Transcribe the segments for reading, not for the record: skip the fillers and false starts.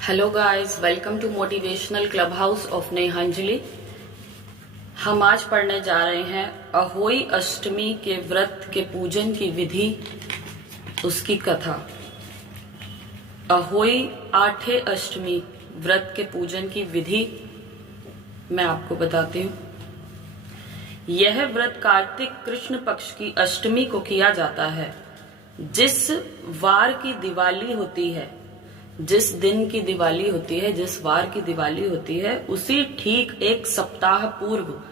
Hello guys, welcome to motivational club house of Nehanjali. हम आज पढ़ने जा रहे हैं अहोई अष्टमी के व्रत के पूजन की विधि, उसकी कथा। अहोई आठे अष्टमी व्रत के पूजन की विधि मैं आपको बताती हूँ। यह व्रत कार्तिक कृष्ण पक्ष की अष्टमी को किया जाता है। जिस वार की दिवाली होती है, जिस दिन की दिवाली होती है, जिस वार की दिवाली होती है, उसी ठीक एक सप्ताह पूर्व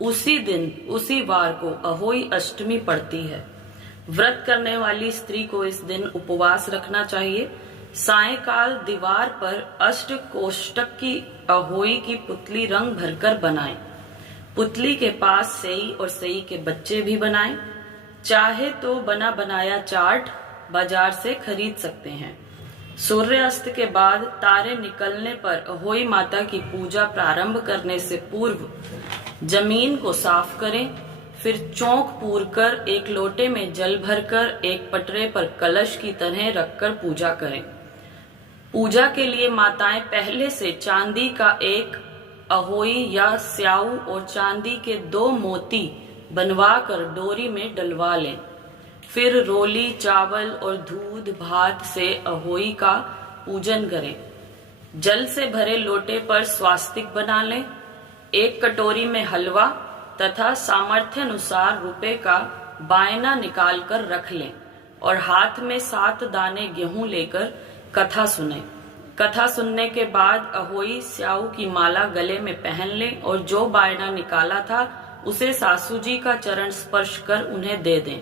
उसी दिन उसी वार को अहोई अष्टमी पड़ती है। व्रत करने वाली स्त्री को इस दिन उपवास रखना चाहिए। सायंकाल दीवार पर अष्ट कोष्टक की अहोई की पुतली रंग भरकर बनाएं। पुतली के पास सेई और सेई के बच्चे भी बनाएं। चाहे तो बना बनाया चार्ट बाजार से खरीद सकते हैं। सूर्यास्त के बाद तारे निकलने पर अहोई माता की पूजा प्रारंभ करने से पूर्व जमीन को साफ करें। फिर चौक पूरकर एक लोटे में जल भरकर एक पटरे पर कलश की तरह रखकर पूजा करें। पूजा के लिए माताएं पहले से चांदी का एक अहोई या स्याऊ और चांदी के 2 मोती बनवाकर डोरी में डलवा लें। फिर रोली, चावल और दूध भात से अहोई का पूजन करें। जल से भरे लोटे पर स्वास्तिक बना लें। एक कटोरी में हलवा तथा सामर्थ्य अनुसार रुपए का बायना निकाल कर रख लें और हाथ में 7 दाने गेहूं लेकर कथा सुने। कथा सुनने के बाद अहोई स्याऊ की माला गले में पहन लें और जो बायना निकाला था उसे सासू जी का चरण स्पर्श कर उन्हें दे दें।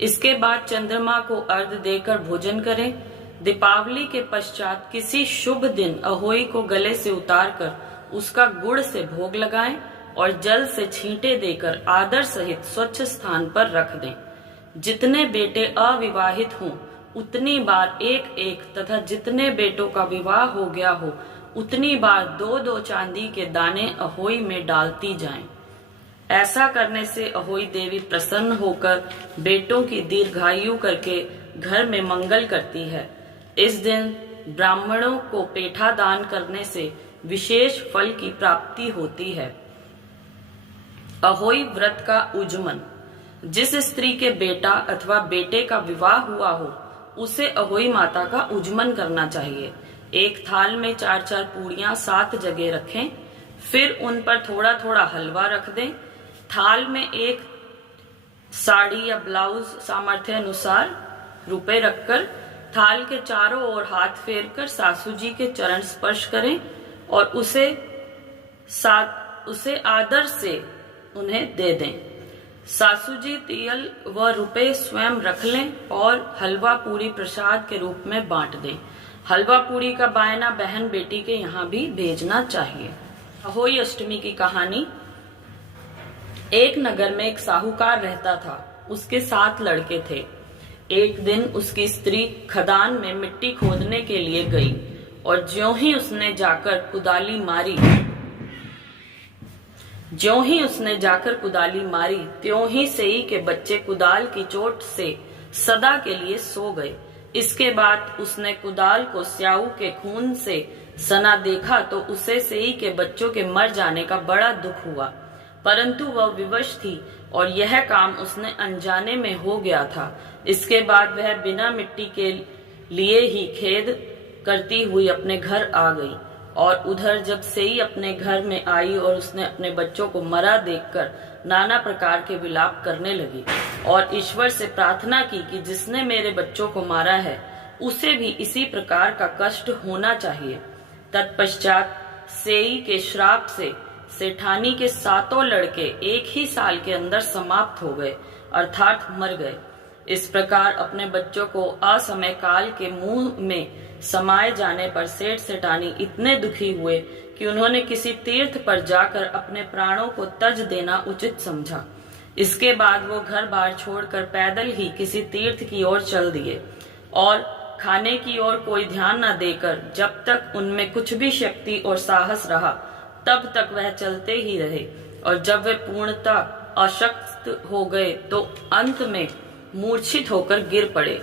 इसके बाद चंद्रमा को अर्घ्य देकर भोजन करें। दीपावली के पश्चात किसी शुभ दिन अहोई को गले से उतारकर उसका गुड़ से भोग लगाएं और जल से छींटे देकर आदर सहित स्वच्छ स्थान पर रख दें। जितने बेटे अविवाहित हों उतनी बार एक एक तथा जितने बेटों का विवाह हो गया हो उतनी बार 2-2 चांदी के दाने अहोई में डालती जाएं। ऐसा करने से अहोई देवी प्रसन्न होकर बेटों की दीर्घायु करके घर में मंगल करती है। इस दिन ब्राह्मणों को पेठा दान करने से विशेष फल की प्राप्ति होती है। अहोई व्रत का उज्जमन। जिस स्त्री के बेटा अथवा बेटे का विवाह हुआ हो उसे अहोई माता का उज्जमन करना चाहिए। एक थाल में 4-4 पूड़ियां 7 जगह रखें। फिर उन पर थोड़ा थोड़ा हलवा रख दें। थाल में एक साड़ी या ब्लाउज सामर्थ्य अनुसार रुपए रखकर थाल के चारों ओर हाथ फेरकर सासू जी के चरण स्पर्श करें और उसे आदर से उन्हें दे दें। सासू जी तिल व रुपए स्वयं रख लें और हलवा पूरी प्रसाद के रूप में बांट दें। हलवा पूरी का बायना बहन बेटी के यहाँ भी भेजना चाहिए। अहोई अष्टमी की कहानी। एक नगर में एक साहूकार रहता था। उसके 7 लड़के थे। एक दिन उसकी स्त्री खदान में मिट्टी खोदने के लिए गई और ज्यों ही उसने जाकर कुदाली मारी त्यों ही सेई के बच्चे कुदाल की चोट से सदा के लिए सो गए। इसके बाद उसने कुदाल को स्याऊ के खून से सना देखा तो उसे सेई के बच्चों के मर जाने का बड़ा दुख हुआ, परंतु वह विवश थी और यह काम उसने अनजाने में हो गया था। इसके बाद वह बिना मिट्टी के लिए ही खेद करती हुई अपने घर आ गई। और उधर जब सेई अपने घर में आई और उसने अपने बच्चों को मरा देखकर नाना प्रकार के विलाप करने लगी और ईश्वर से प्रार्थना की कि जिसने मेरे बच्चों को मारा है उसे भी इसी प्रकार का कष्ट होना चाहिए। तत्पश्चात सेई के श्राप से सेठानी के 7 लड़के एक ही साल के अंदर समाप्त हो गए, अर्थात मर गए। इस प्रकार अपने बच्चों को असमय काल के मुंह में समाये जाने पर सेठ सेठानी इतने दुखी हुए कि उन्होंने किसी तीर्थ पर जाकर अपने प्राणों को तज देना उचित समझा। इसके बाद वो घर बार छोड़कर पैदल ही किसी तीर्थ की ओर चल दिए और खाने की ओर कोई ध्यान न देकर जब तक उनमें कुछ भी शक्ति और साहस रहा तब तक वह चलते ही रहे और जब वे पूर्णतः अशक्त हो गए तो अंत में मूर्छित होकर गिर पड़े।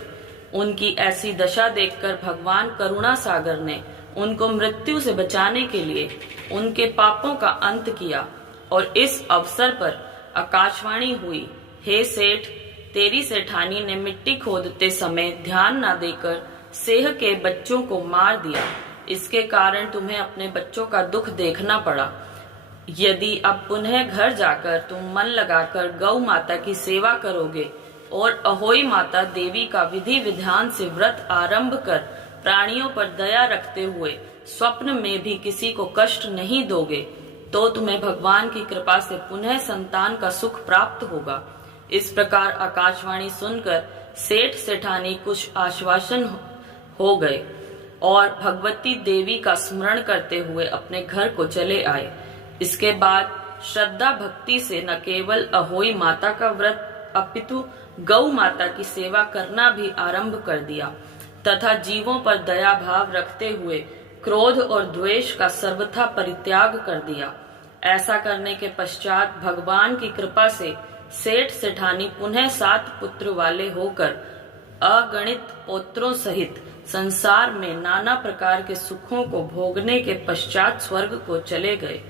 उनकी ऐसी दशा देखकर भगवान करुणा सागर ने उनको मृत्यु से बचाने के लिए उनके पापों का अंत किया। और इस अवसर पर आकाशवाणी हुई, हे सेठ, तेरी सेठानी ने मिट्टी खोदते समय ध्यान न देकर सेह के बच्चों को मार दिया। इसके कारण तुम्हें अपने बच्चों का दुख देखना पड़ा। यदि अब पुनः घर जाकर तुम मन लगाकर गौ माता की सेवा करोगे और अहोई माता देवी का विधि विधान से व्रत आरंभ कर प्राणियों पर दया रखते हुए स्वप्न में भी किसी को कष्ट नहीं दोगे, तो तुम्हें भगवान की कृपा से पुनः संतान का सुख प्राप्त होगा। इस प्रकार आकाशवाणी सुनकर सेठ सेठानी कुछ आश्वासन हो गए और भगवती देवी का स्मरण करते हुए अपने घर को चले आए। इसके बाद श्रद्धा भक्ति से न केवल अहोई माता का व्रत अपितु गौ माता की सेवा करना भी आरंभ कर दिया तथा जीवों पर दया भाव रखते हुए क्रोध और द्वेष का सर्वथा परित्याग कर दिया। ऐसा करने के पश्चात भगवान की कृपा से सेठ सेठानी पुनः 7 पुत्र वाले होकर अगणित पुत्रों सहित संसार में नाना प्रकार के सुखों को भोगने के पश्चात स्वर्ग को चले गए।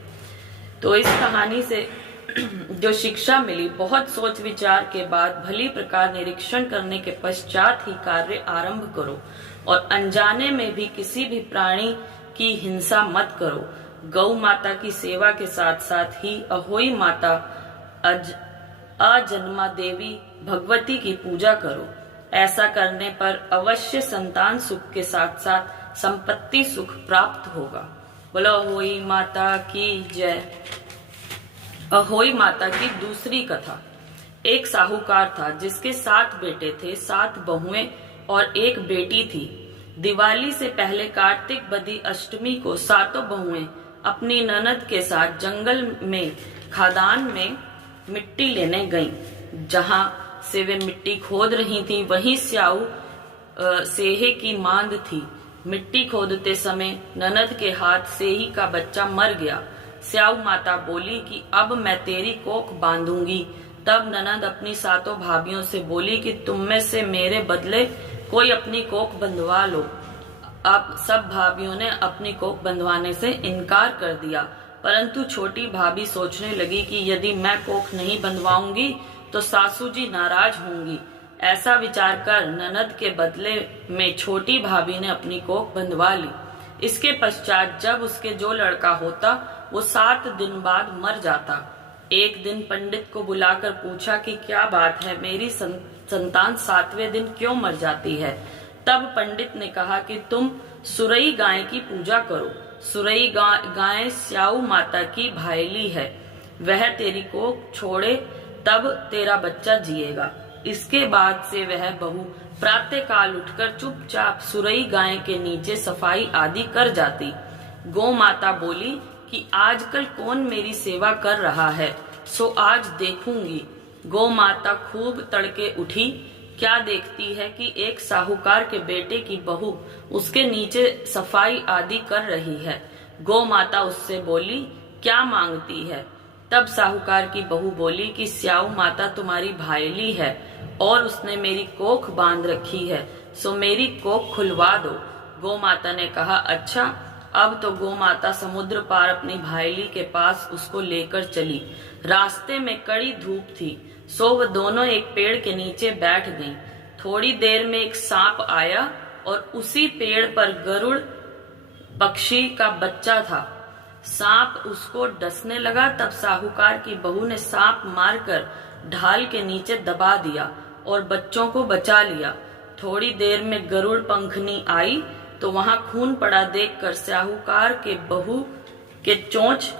तो इस कहानी से जो शिक्षा मिली, बहुत सोच विचार के बाद भली प्रकार निरीक्षण करने के पश्चात ही कार्य आरंभ करो और अनजाने में भी किसी भी प्राणी की हिंसा मत करो। गौ माता की सेवा के साथ साथ ही अहोई माता अजन्मा देवी भगवती की पूजा करो। ऐसा करने पर अवश्य संतान सुख के साथ साथ संपत्ति सुख प्राप्त होगा। बोलो अहोई माता की जय। अहोई माता की दूसरी कथा। एक साहूकार था जिसके 7 बेटे थे, 7 बहुएं और 1 बेटी थी। दिवाली से पहले कार्तिक बदी अष्टमी को 7 बहुएं अपनी ननद के साथ जंगल में खादान में मिट्टी लेने गईं। जहां से वे मिट्टी खोद रही थी वहीं स्याऊ सेहे की मांद थी। मिट्टी खोदते समय ननद के हाथ सेही का बच्चा मर गया। स्याऊ माता बोली कि अब मैं तेरी कोख बांधूंगी। तब ननद अपनी 7 भाभियों से बोली कि तुम में से मेरे बदले कोई अपनी कोख बंधवा लो। अब सब भाभियों ने अपनी कोख बंधवाने से इनकार कर दिया, परंतु छोटी भाभी सोचने लगी कि यदि मैं कोख नहीं बंधवाऊंगी तो सासू जी नाराज होंगी। ऐसा विचार कर ननद के बदले में छोटी भाभी ने अपनी कोख बंधवा ली। इसके पश्चात जब उसके जो लड़का होता वो 7 दिन बाद मर जाता। एक दिन पंडित को बुलाकर पूछा कि क्या बात है, मेरी संतान 7वें दिन क्यों मर जाती है। तब पंडित ने कहा कि तुम सुरई गाय की पूजा करो। सुरई गाय स्याऊ माता की भाईली है, वह तेरी कोख छोड़े तब तेरा बच्चा जिएगा। इसके बाद से वह बहू प्रातः काल उठकर चुपचाप सुरई गाय के नीचे सफाई आदि कर जाती। गौ माता बोली कि आजकल कौन मेरी सेवा कर रहा है, सो आज देखूंगी। गौ माता खूब तड़के उठी। क्या देखती है कि एक साहूकार के बेटे की बहू उसके नीचे सफाई आदि कर रही है। गौ माता उससे बोली, क्या मांगती है। तब साहूकार की बहू बोली कि स्याऊ माता तुम्हारी भाईली है और उसने मेरी कोख बांध रखी है, सो मेरी कोख खुलवा दो। गौ माता ने कहा, अच्छा। अब तो गौ माता समुद्र पार अपनी भाईली के पास उसको लेकर चली। रास्ते में कड़ी धूप थी, सो वह दोनों एक पेड़ के नीचे बैठ गईं। थोड़ी देर में एक सांप आया और उसी पेड़ पर गरुड़ पक्षी का बच्चा था। सांप उसको डसने लगा। तब साहूकार की बहू ने सांप मारकर ढाल के नीचे दबा दिया और बच्चों को बचा लिया। थोड़ी देर में गरुड़ पंखनी आई तो वहां खून पड़ा देखकर साहूकार के बहू के चोंच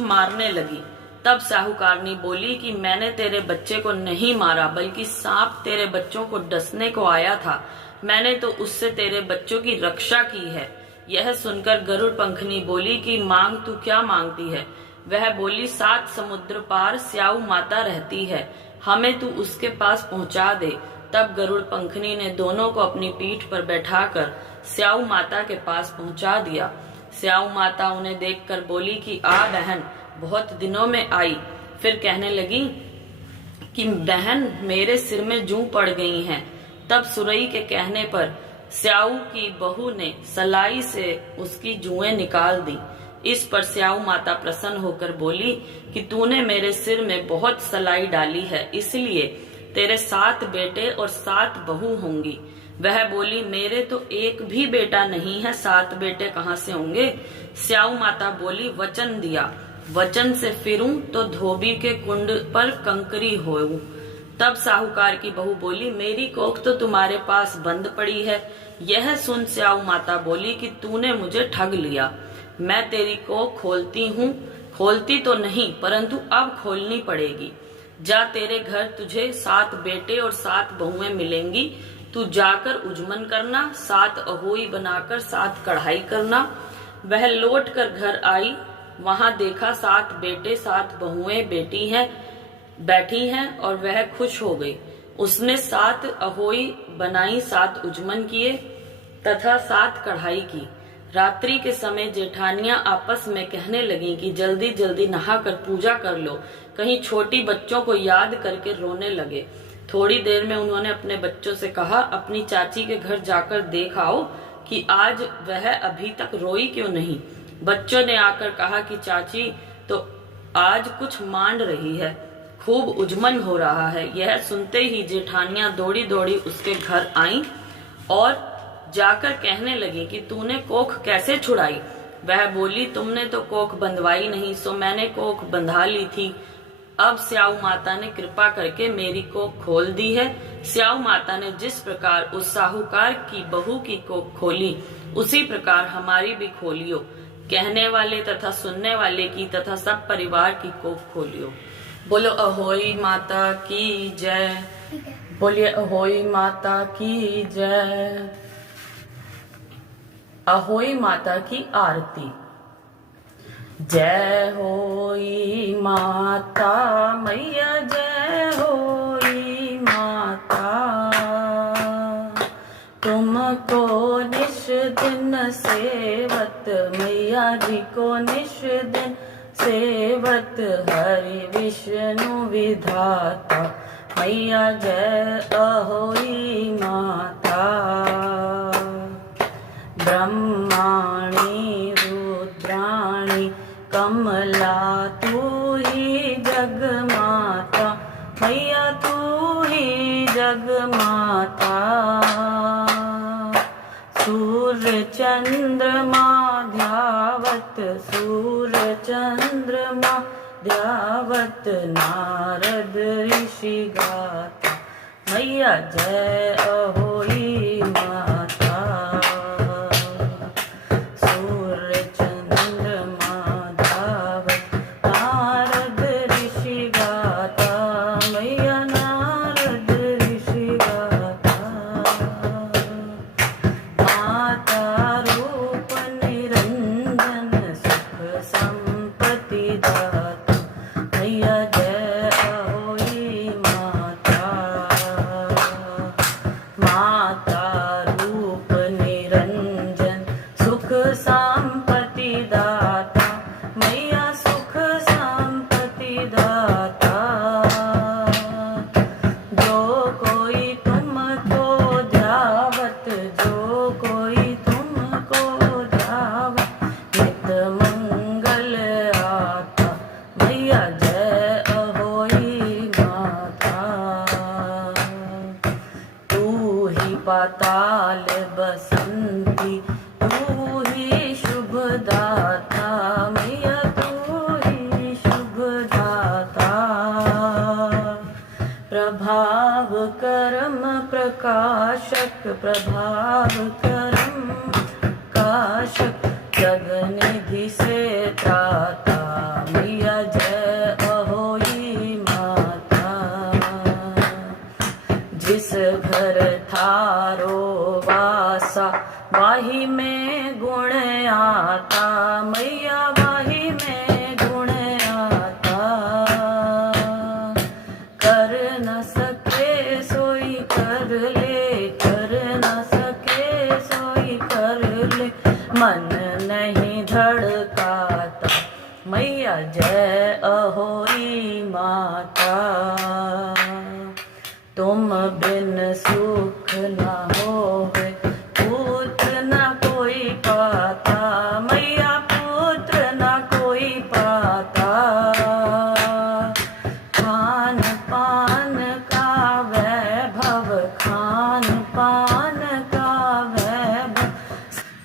मारने लगी। तब साहूकारनी बोली कि मैंने तेरे बच्चे को नहीं मारा, बल्कि सांप तेरे बच्चों को डसने को आया था। मैंने तो उससे तेरे बच्चों की रक्षा की है। यह सुनकर गरुड़ पंखनी बोली कि मांग तू क्या मांगती है। वह बोली, 7 समुद्र पार स्याऊ माता रहती है, हमें तू उसके पास पहुंचा दे। तब गरुड़ पंखनी ने दोनों को अपनी पीठ पर बैठाकर स्याऊ माता के पास पहुंचा दिया। स्याऊ माता उन्हें देखकर बोली कि आ बहन, बहुत दिनों में आई। फिर कहने लगी कि बहन मेरे सिर में जूं पड़ गई हैं। तब सुरई के कहने पर स्याऊ की बहू ने सलाई से उसकी जुएं निकाल दी। इस पर स्याऊ माता प्रसन्न होकर बोली कि तूने मेरे सिर में बहुत सलाई डाली है, इसलिए तेरे 7 बेटे और 7 बहू होंगी। वह बोली मेरे तो एक भी बेटा नहीं है, 7 बेटे कहाँ से होंगे। स्याऊ माता बोली वचन दिया, वचन से फिरूं तो धोबी के कुंड पर कंकरी होऊं। तब साहूकार की बहू बोली मेरी कोख तो तुम्हारे पास बंद पड़ी है। यह सुन स्याऊ माता बोली कि तूने मुझे ठग लिया, मैं तेरी कोख खोलती हूँ, खोलती तो नहीं परंतु अब खोलनी पड़ेगी। जा, तेरे घर तुझे 7 बेटे और 7 बहुएं मिलेंगी, तू जाकर उजमन करना, 7 अहोई बनाकर 7 कढ़ाई करना। वह लौट कर घर आई, वहां देखा 7 बेटे 7 बहुएं बैठी हैं और वह खुश हो गई। उसने 7 अहोई बनाई, 7 उजमन किए तथा 7 कढ़ाई की। रात्रि के समय जेठानियां आपस में कहने लगी कि जल्दी जल्दी नहाकर पूजा कर लो, कहीं छोटी बच्चों को याद करके रोने लगे। थोड़ी देर में उन्होंने अपने बच्चों से कहा अपनी चाची के घर जाकर देख आओ कि आज वह अभी तक रोई क्यों नहीं। बच्चों ने आकर कहा कि चाची तो आज कुछ मांड रही है, खूब उजमन हो रहा है। यह सुनते ही जेठानियां दौड़ी दौड़ी उसके घर आईं और जाकर कहने लगी कि तूने कोख कैसे छुड़ाई। वह बोली तुमने तो कोख बंधवाई नहीं, सो मैंने कोख बंधा ली थी। अब स्याऊ माता ने कृपा करके मेरी कोख खोल दी है। स्याऊ माता ने जिस प्रकार उस साहूकार की बहू की कोख खोली, उसी प्रकार हमारी भी खोलियो। कहने वाले तथा सुनने वाले की तथा सब परिवार की कोख खोलियो। बोलो अहोई माता की जय। बोलिए अहोई माता की जय। अहोई माता की आरती। जय होई माता मैया, जय होई माता, तुमको निश दिन सेवत, मैया जी को निश दिन सेवत, हरि विष्णु विधाता, मैया जय अहोई माता। ब्रह्माणी रुद्राणी कमला तू ही जग माता, मैया तू ही जग माता। सूर्य चंद्रमा ध्यावत, सूर्य चंद्रमा ध्यावत, नारद ऋषि गाता, मैया जय अहोई माता। पाताल बसंती तू ही शुभ दाता, मैया तू ही शुभ दाता। प्रभाव करम प्रकाशक, प्रभाव करम प्रकाशक, जगनिधि से त्राता, मैया जय अहोई माता। जिस घर थारो वासा, वाही में गुण आता, मैया वाही में गुण आता। कर न सके सोई कर ले, कर न सके सोई कर ले, मन नहीं धड़काता, मैया जय अहोई माता। तुम बिन सुख न होवे,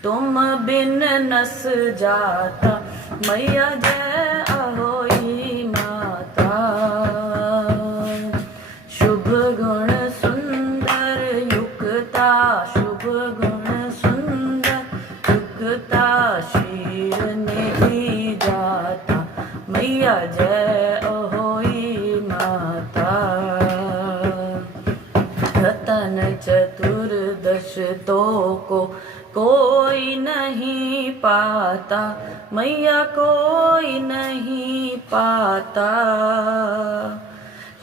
तुम बिन नस जाता, मैया जय अहोई माता। शुभ गुण सुंदर युक्ता, शुभ गुण सुंदर युक्ता, शीर निधि जाता, मैया जय अहोई माता। रतन चतुर्दश तो को कोई नहीं पाता, मैया कोई नहीं पाता।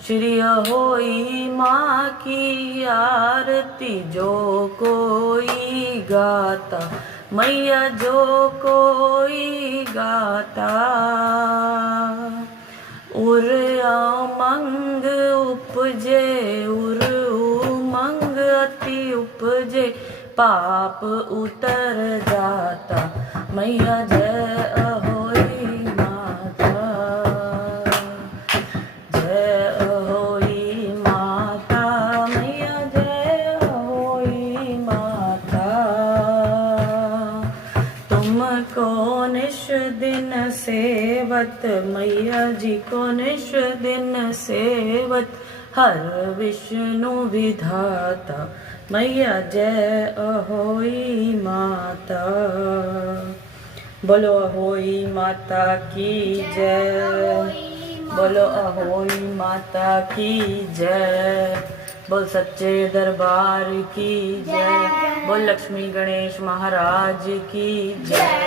श्री अहोई माँ की आरती जो कोई गाता, मैया जो कोई गाता। उर उमंग उपजे, उर उमंग अति उपजे, पाप उतर जाता, मैया जय अहोई माता। जय अहोई माता, मैया जय अहोई माता। तुमको निश दिन सेवत, मैया जी को निश दिन सेवत, हर विष्णु विधाता, मैया जय अहोई माता। बोलो अहोई माता की जय, बोलो अहोई माता की जय, बोल सच्चे दरबार की जय, बोल लक्ष्मी गणेश महाराज की जय।